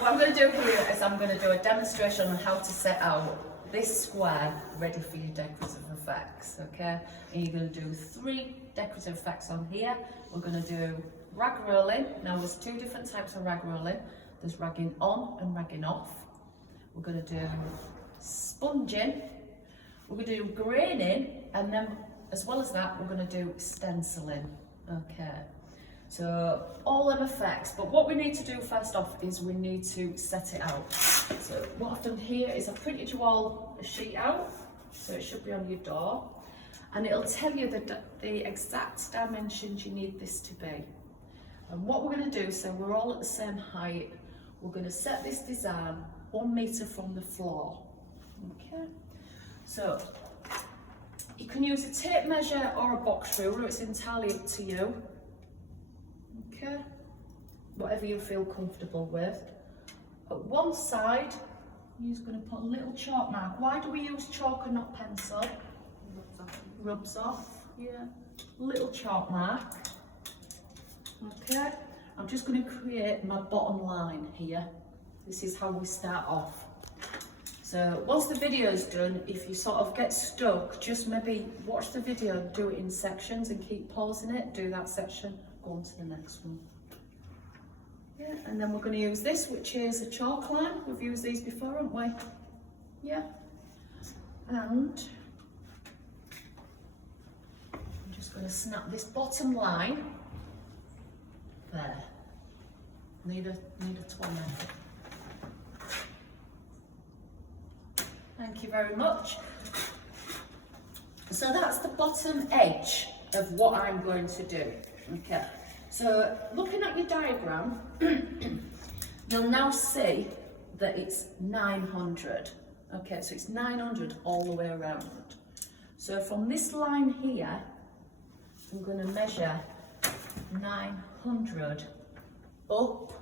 What I'm going to do here is I'm going to do a demonstration on how to set out this square ready for your decorative effects, okay? And you're going to do 3 decorative effects on here. We're going to do rag rolling. Now there's 2 different types of rag rolling. There's ragging on and ragging off. We're going to do sponging. We're going to do graining, and then as well as that, we're going to do stenciling, okay? So all them effects, but what we need to do first off is we need to set it out. So what I've done here is I've printed you all a sheet out, so it should be on your door, and it'll tell you the exact dimensions you need this to be. And what we're going to do, so we're all at the same height, we're going to set this design 1 metre from the floor, okay? So you can use a tape measure or a box ruler, it's entirely up to you. Okay, whatever you feel comfortable with. At one side, you're just going to put a little chalk mark. Why do we use chalk and not pencil? Rubs off, yeah. Little chalk mark. Okay, I'm just going to create my bottom line here. This is how we start off. So once the video is done, if you sort of get stuck, just maybe watch the video, do it in sections and keep pausing it, do that section, go on to the next one. Yeah, and then we're going to use this, which is a chalk line. We've used these before, haven't we? Yeah. And I'm just going to snap this bottom line there. Need a toner. Thank you very much. So that's the bottom edge of what I'm going to do. Okay, so looking at your diagram, you'll now see that it's 900. Okay, so it's 900 all the way around. So from this line here, I'm going to measure 900 up.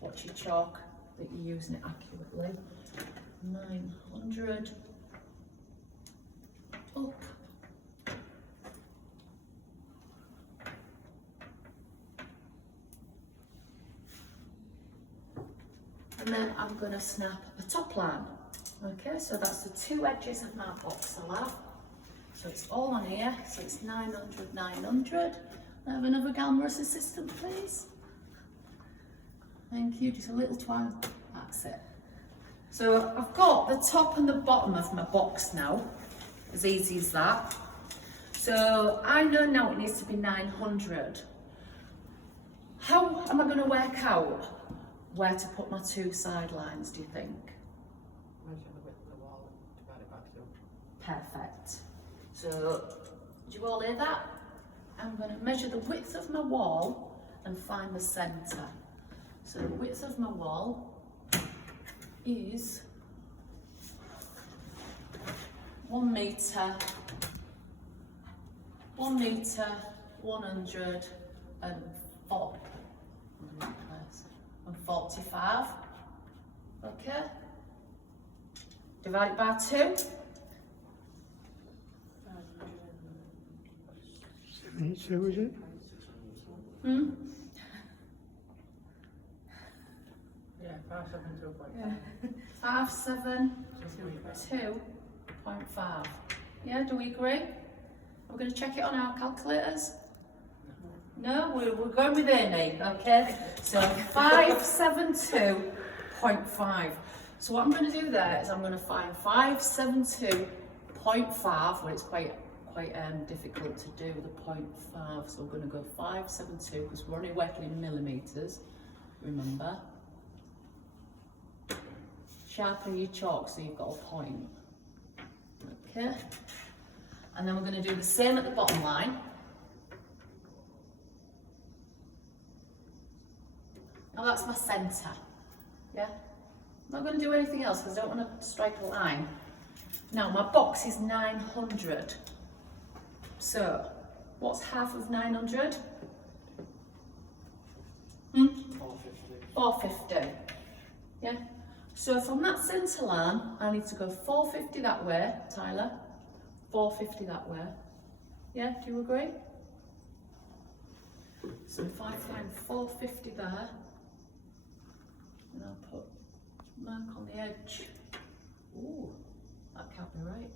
Watch your chalk that you're using it accurately. 900 up. And then I'm going to snap a top line. Okay, so that's the 2 edges of my box I'll have. So it's all on here, so it's 900, 900. I have another glamorous assistant, please. Thank you, just a little twang, that's it. So I've got the top and the bottom of my box now, as easy as that. So I know now it needs to be 900. How am I going to work out where to put my 2 sidelines, do you think? Measure the width of the wall, divide it by 2. Perfect. So, do you all hear that? I'm going to measure the width of my wall and find the centre. So the width of my wall is 1 metre, 145. Okay. Divide it by 2. 72, is it? Yeah, 572.5. Yeah. 572.5. Yeah, do we agree? We're going to check it on our calculators. No, we're going with Amy, okay? So 572.5. So what I'm going to do there is I'm going to find 572.5, well it's quite difficult to do the 0.5, so we're going to go 572 because we're only working in millimetres, remember. Sharpen your chalk so you've got a point. Okay, and then we're going to do the same at the bottom line. Now that's my centre, yeah? I'm not going to do anything else because I don't want to strike a line. Now my box is 900. So, what's half of 900? 450. Yeah? So from that centre line, I need to go 450 that way, Tyler. 450 that way. Yeah, do you agree? So if I find 450 there, and I'll put mark on the edge. Ooh, that can't be right.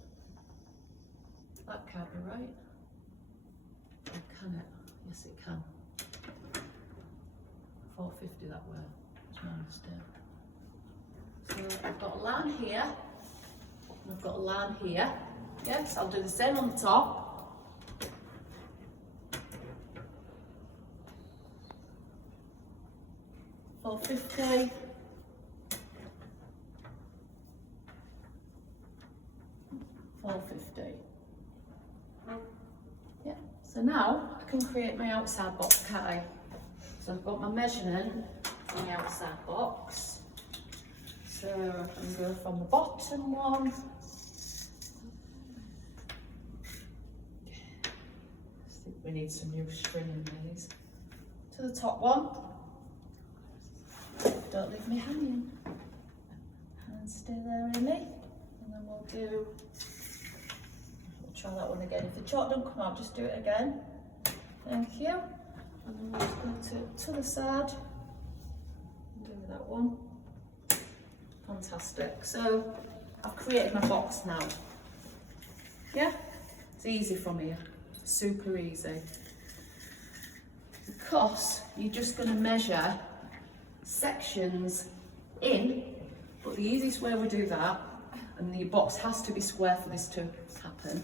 That can't be right. Or can it? Yes, it can. 450 that way. That's my mistake. So I've got a line here, and I've got a line here. Yes, I'll do the same on the top. $4.50. $4.50. Yeah. So now I can create my outside box, can't I? So I've got my measurement on the outside box. So I can go from the bottom one. I think we need some new string in these. To the top one. Don't leave me hanging. And stay there, Amy. And then we'll try that one again. If the chalk don't come out, just do it again. Thank you. And then we'll just go to the side and do that one. Fantastic. So I've created my box now. Yeah? It's easy from here. Super easy. Because you're just going to measure sections in, but the easiest way we do that, and the box has to be square for this to happen,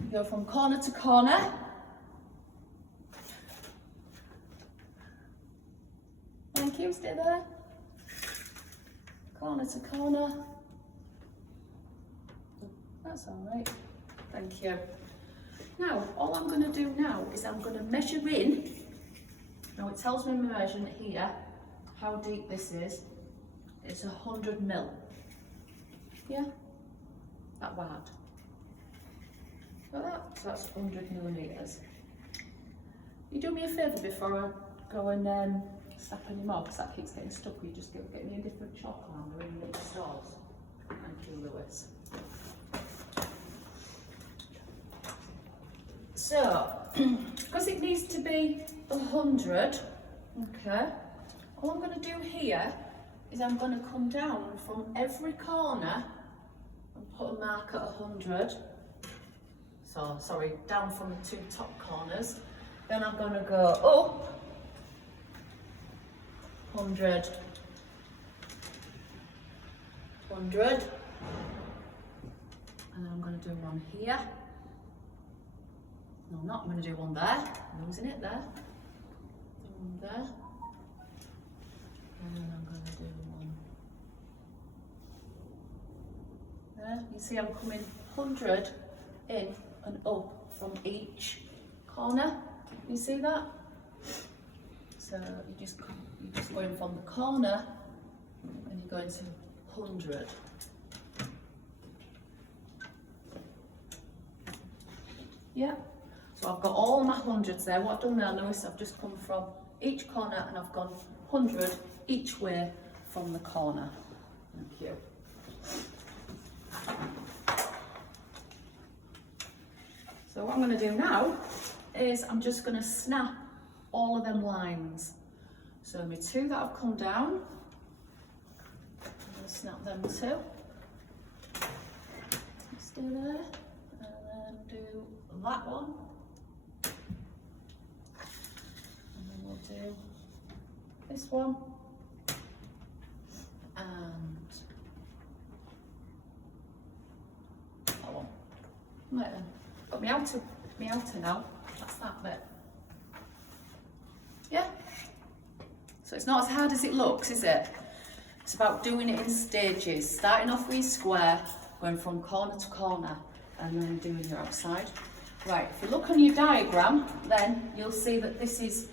you go from corner to corner. Thank you, stay there. Corner to corner. That's all right. Thank you. Now, all I'm going to do now is I'm going to measure in. Now it tells me my measurement here, how deep this is. It's 100 mil. Yeah? That wide. Like that? So that's 100 millimetres. You do me a favour before I go and snap any more, because that keeps getting stuck. You just get me a different chalk liner in the stores. Thank you, Lewis. So, because it needs to be 100, okay, all I'm going to do here is I'm going to come down from every corner and put a mark at 100. So, sorry, down from the two top corners. Then I'm going to go up 100, 100, and then I'm going to do one here. No, I'm not. I'm going to do one there. I'm losing it there. Do one there. And then I'm going to do one there. You see I'm coming 100 in and up from each corner. You see that? So you're just going from the corner and you're going to 100. Yeah. So I've got all my hundreds there. What I've done there, Lewis, I've just come from each corner and I've gone 100 each way from the corner. Thank you. So what I'm going to do now is I'm just going to snap all of them lines. So my two that have come down, I'm going to snap them too. Stay there, and then do that one. And then we'll do this one. And that one. Right then. Got my outer now. That's that bit. Yeah? So it's not as hard as it looks, is it? It's about doing it in stages. Starting off with your square, going from corner to corner, and then doing your outside. Right, if you look on your diagram, then you'll see that this is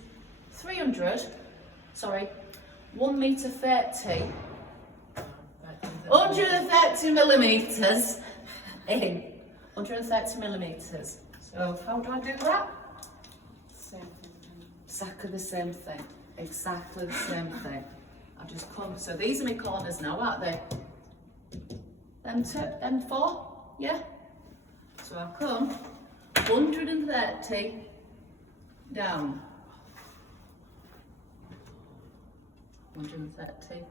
1 metre 30, 130 millimetres in. 130 millimetres. So how do I do that? Exactly the same thing. Exactly the same thing. I just come. So these are my corners now, aren't they? Them two, them four, yeah. So I come 130 down. 130.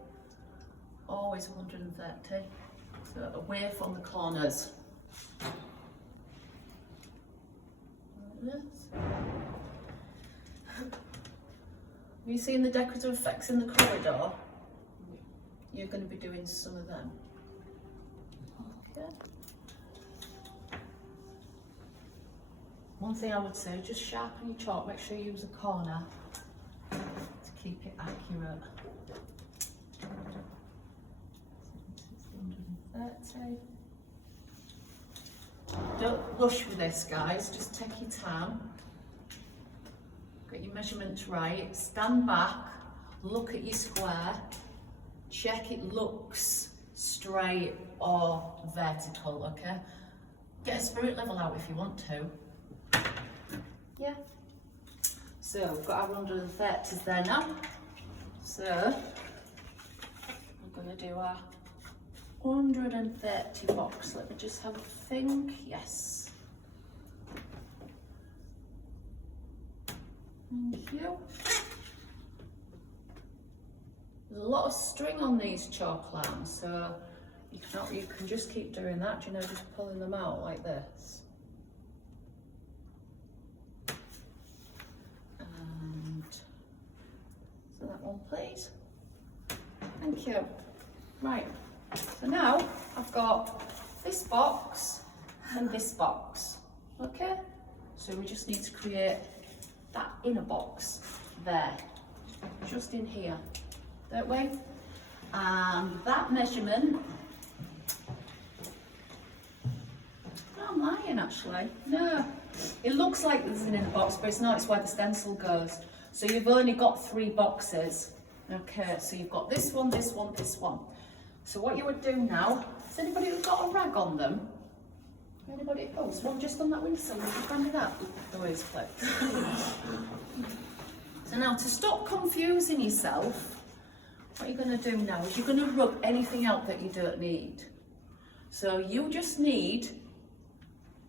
Always 130. So away from the corners. Like this. Have you seen the decorative effects in the corridor? You're going to be doing some of them. Okay. One thing I would say, just sharpen your chalk, make sure you use a corner to keep it accurate. 130. Don't rush with this, guys, just take your time. Get your measurements right, stand back, look at your square, check it looks straight or vertical, okay? Get a spirit level out if you want to. Yeah. So we've got our 130s there now. So we're going to do our 130 box. Let me just have a think. Yes. Thank you. There's a lot of string on these chalk lines, so you can just keep doing that, you know, just pulling them out like this. And so that one, please. Thank you. Right, so now I've got this box and this box, okay? So we just need to create that inner box there, just in here, that way. And that measurement, no, I'm lying actually, no. It looks like there's an inner box, but it's not, it's where the stencil goes. So you've only got 3 boxes, okay? So you've got this one, this one, this one. So what you would do now, has anybody got a rag on them? Anybody? Oh, there's one just on that windowsill. Would you find me that? Oh, it's clipped. So now, to stop confusing yourself, what you're going to do now is you're going to rub anything out that you don't need. So you just need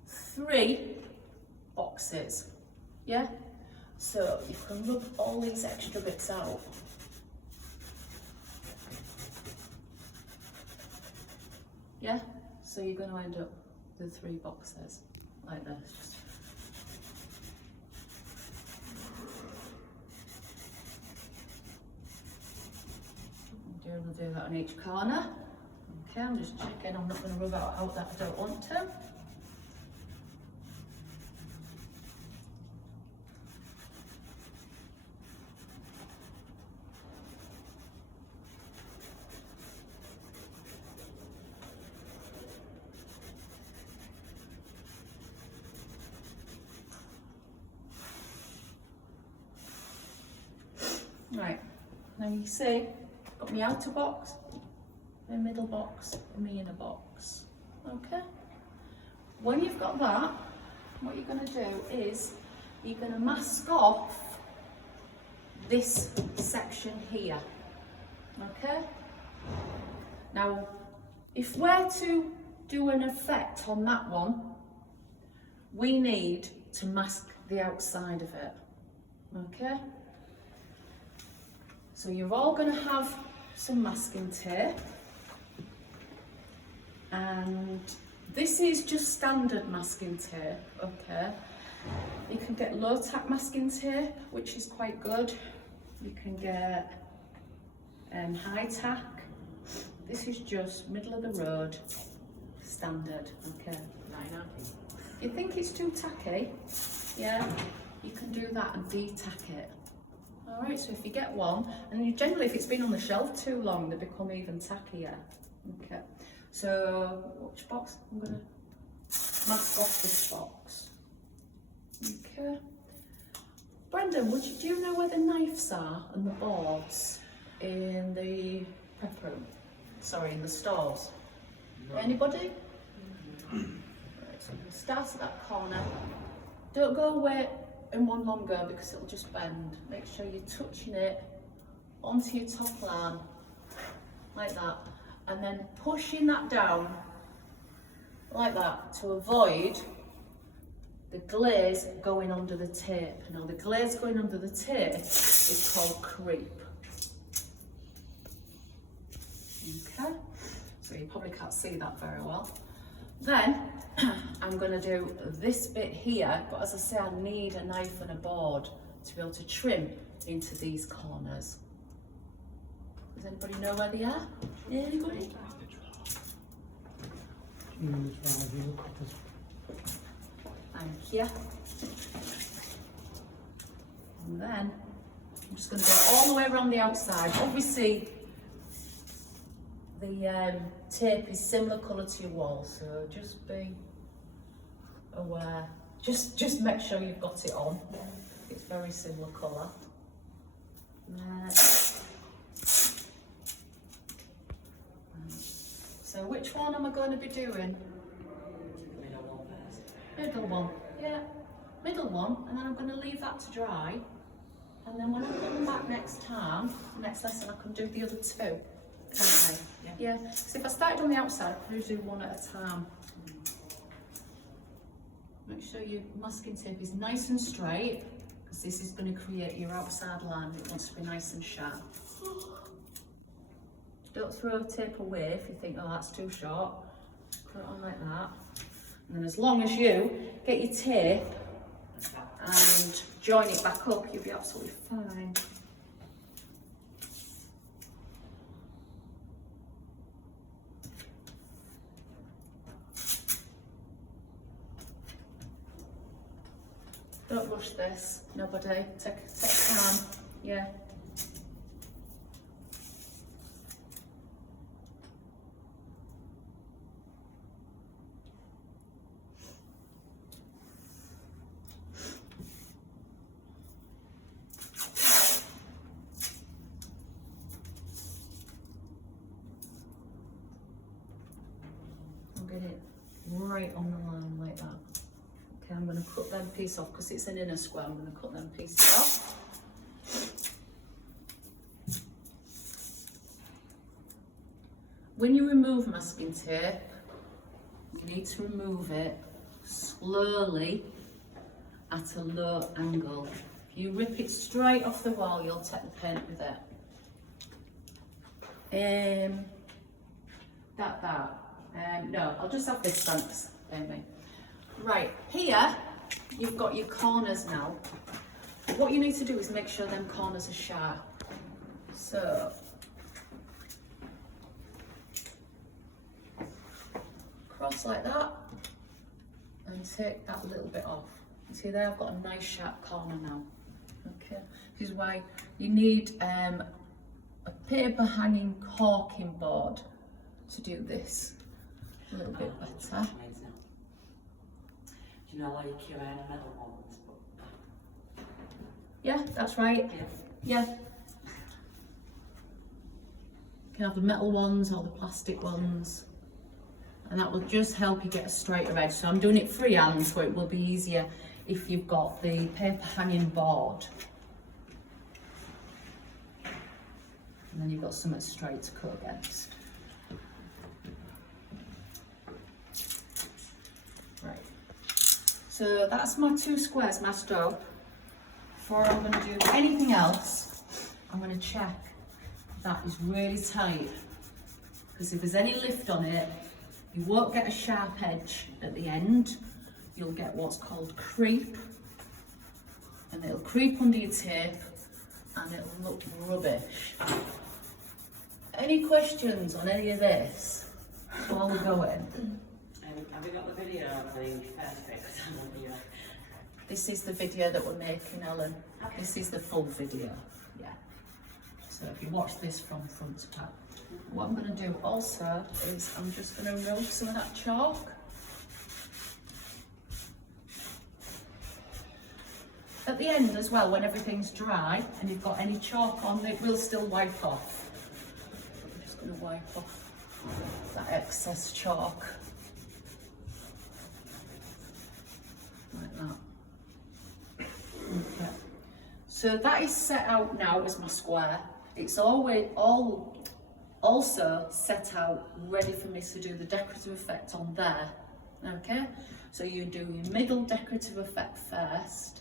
3 boxes. Yeah? So you can rub all these extra bits out. Yeah? So you're going to end up with 3 boxes like this. We'll do that on each corner. Okay, I'm just checking I'm not going to rub out that I don't want to. Right, now you see, got my outer box, my middle box, and my inner box. Okay? When you've got that, what you're going to do is you're going to mask off this section here. Okay? Now, if we're to do an effect on that one, we need to mask the outside of it. Okay? So you're all going to have some masking tape, and this is just standard masking tape, okay? You can get low tack masking tape, which is quite good. You can get high tack. This is just middle of the road, standard, okay? You think it's too tacky? Yeah, you can do that and de-tack it. Alright, so if you get one, and generally if it's been on the shelf too long, they become even tackier. Okay, so which box? I'm going to mask off this box. Okay. Brendan, do you know where the knives are and the boards in the prep room? Sorry, in the stalls? No. Anybody? Right, so I'm going to start at that corner. Don't go away in one longer because it'll just bend. Make sure you're touching it onto your top line like that, and then pushing that down like that to avoid the glaze going under the tape. Now the glaze going under the tape is called creep. Okay, so you probably can't see that very well. Then I'm going to do this bit here, but as I say, I need a knife and a board to be able to trim into these corners. Does anybody know where they are? Anybody? Thank you. And then I'm just going to go all the way around the outside. Obviously, the tape is similar colour to your wall, so just be aware. Just make sure you've got it on. It's very similar colour. So which one am I going to be doing? Middle one, yeah, middle one, and then I'm going to leave that to dry, and then when I come back next time, next lesson, I can do the other two, can't I? Yeah, because if I started on the outside, I could do one at a time. Make sure your masking tape is nice and straight, because this is going to create your outside line. It wants to be nice and sharp. Don't throw tape away if you think, oh, that's too short. Put it on like that. And then as long as you get your tape and join it back up, you'll be absolutely fine. Don't rush this, nobody. Take time. Yeah. Get it right on the line like that. Okay, I'm going to cut them piece off because it's an inner square. I'm going to cut them pieces off. When you remove masking tape, you need to remove it slowly at a low angle. If you rip it straight off the wall, you'll take the paint with it. No, I'll just have this, thanks, Amy. Right, here, you've got your corners now. What you need to do is make sure them corners are sharp. So, cross like that, and take that little bit off. You see there, I've got a nice sharp corner now. Okay, this is why you need a paper hanging corking board to do this a little bit better. Do you know like your metal ones? Yeah, that's right. Yeah. You can have the metal ones or the plastic ones, and that will just help you get a straighter edge. So I'm doing it freehand, so it will be easier if you've got the paper hanging board. And then you've got something straight to cut against. Right. So that's my 2 squares masked up. Before I'm going to do anything else, I'm going to check that is really tight. Because if there's any lift on it, you won't get a sharp edge at the end. You'll get what's called creep. And it'll creep under your tape and it'll look rubbish. Any questions on any of this while we're going? Have you got the video of the first fix? This is the video that we're making, Ellen. Okay. This is the full video, yeah. So if you watch this from front to back. What I'm going to do also is I'm just going to remove some of that chalk. At the end as well, when everything's dry and you've got any chalk on, it will still wipe off. I'm just going to wipe off that excess chalk. Like that. Okay. So that is set out now as my square. It's also set out ready for me to do the decorative effect on there. Okay, so you do your middle decorative effect first,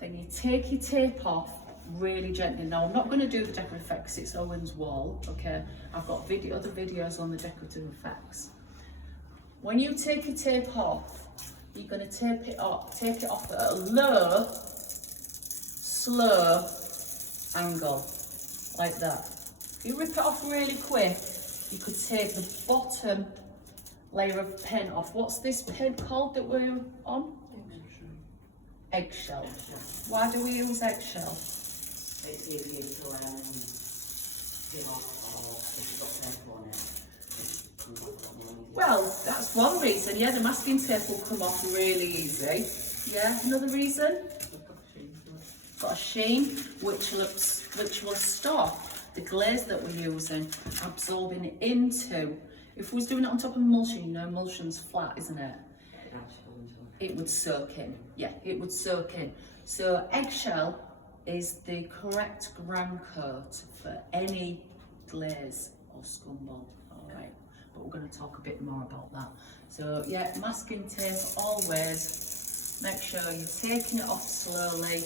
then you take your tape off really gently. Now I'm not going to do the decorative effect because it's Owen's wall, okay? I've got other videos on the decorative effects. When you take your tape off, you're going to take it off at a low, slow angle, like that. If you rip it off really quick, you could take the bottom layer of paint off. What's this paint called that we're on? Eggshell. Why do we use eggshell? It's easier to peel off or if you've got paper on it. It comes off a lot more easily. Well, that's one reason, yeah, the masking tape will come off really easy. Yeah, another reason? Got a sheen which will stop the glaze that we're using absorbing into. If we was doing it on top of emulsion, you know emulsion's flat, isn't it? It would soak in. Yeah, it would soak in. So eggshell is the correct ground coat for any glaze or scumble. All right, but we're going to talk a bit more about that. So yeah, masking tape always. Make sure you're taking it off slowly.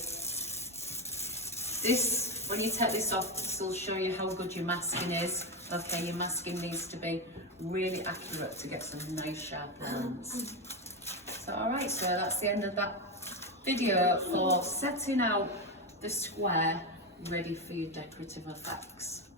This, when you take this off, this will show you how good your masking is. Okay, your masking needs to be really accurate to get some nice sharp lines. So alright, so that's the end of that video for setting out the square ready for your decorative effects.